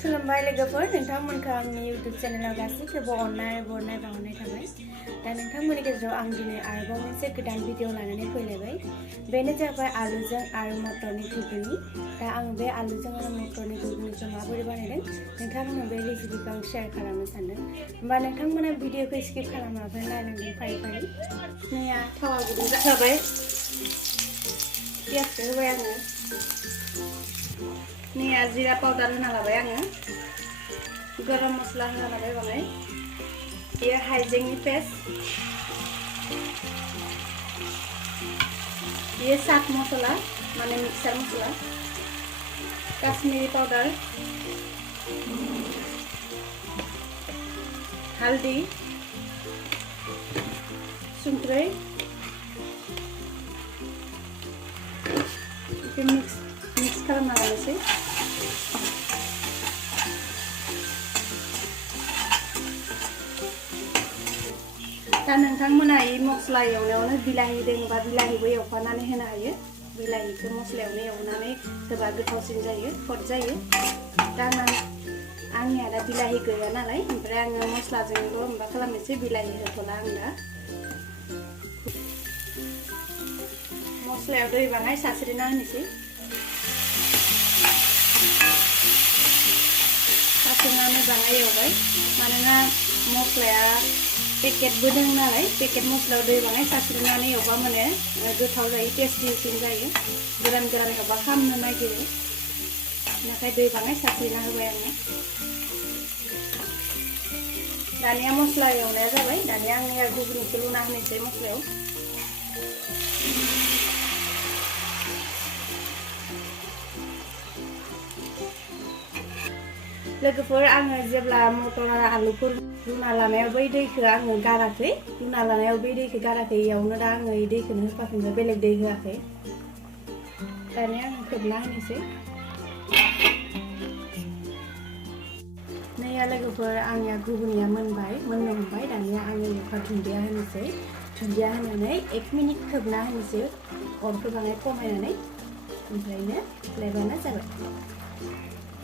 खुलुमबाय लोगोफोर नोंथांमोनखौ आंनि YouTube चेनेलाव गासैखौबो अननाय बावनाय थाबाय दा नोंथांमोननि गेजेराव आं दिनै आरोबाव मोनसे गोदान भिडिअ लानानै फैलायबाय बेनो जाबाय आलुजों आरो मटरनि घुगनि दा आं बे आलुजों आरो मटरनि घुगनिखौ माबोरै बानायदों नोंथांमोननो बे रेसिपिखौ आं शेयार खालामनो सानदों होमबा नोंथांमोना भिडिअखौ स्किप खालामालासिनो नायलांदों फारि नैया थावा गुदुं जाबाय पियासखौ होबाय आङो नैया जिरा पाउडार होना लाबाय आङो गरम मस्ला होना लाबाय बाङाय बेयो हाइजेंनि पेस्ट बेयो चाट मस्ला माने मिक्सार मस्ला काश्मीरी पाउडार हालदै संख्रै मिक्स खालामना लानोसै दा नोंथांमोना मस्ला एवनायावनो बिलाहि दंबा बिलाहिबो एवफानानै होनो हायो बिलाहिखौ मस्लायावनो एवनानै होबा गोथावसिन जायो खद जायो दा आंनिया दा बिलाहि गैया नालाय ओमफ्राय आङो मस्लाजोंल' माबा खालामनोसै बिलाहि होथ'ला आं दा मस्लायाव दै बाङाय सास्रिना होनोसै सास्रिनानै बाङाय एवबाय मानोना मस्लाया पेकेटबो दं नालाय पेकेट मस्लायाव दै बाङाय सास्रिनानै एवबा माने गोथाव जायो टेस्टिसिन जायो गोरान एवबा खामनो नागिरो नाथाय दै बाङाय सास्रिना होबाय आङो दानिया मस्ला एवनाया जाबाय दानिया आंनि घुगनिखौ लुना होनोसै मस्लायाव लोगोफोर आङो जेब्ला मटर आरो आलुफोर रुना लानायाव बै दैखौ आङो गाराखै रुना लानायाव बै दैखौ गाराखै इयावनो दा आङो दैखौनो होफाफिनबाय बेलेग दै होआखै दानिया आङो खोबना होनोसै नैया लोगोफोर आंनिया घुगनिया मोननो हमबाय दानिया आङो बेवहाय दुन्दिया होनोसै दुन्दिया होनानै 1 मिनिट खोबना होनोसै अरखौ बाङाय खमायनानै ओमफ्रायनो लेबानो जाबाय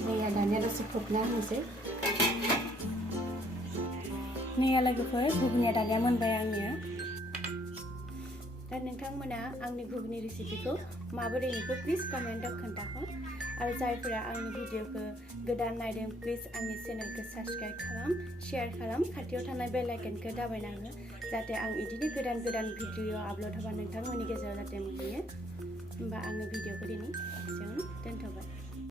नैया दानिया दसे खोबना होनोसै नैया लोगोफोर घुगनिया दानिया मोनबाय आंनिया दा नोंथांमोना आंनि घुगनि रेसिपिखौ माबोरै नुखो प्लिज कमेन्टआव खोन्थाखो आरो जायफोरा आंनि भिडिअखौ गोदान नायदों प्लिज आंनि चेनेलखौ साबस्क्राइब खालाम शेयार खालाम खाथियाव थानाय बेल आइकनखौ दाबायना हो जाहाथे आं बिदिनो गोदान भिडिअ आपल'ड होबा नोंथांमोननि गेजेराव जाहाथे मोनहैयो होमबा आङो भिडिअखौ दिनै एसेयावनो दोनथ'बाय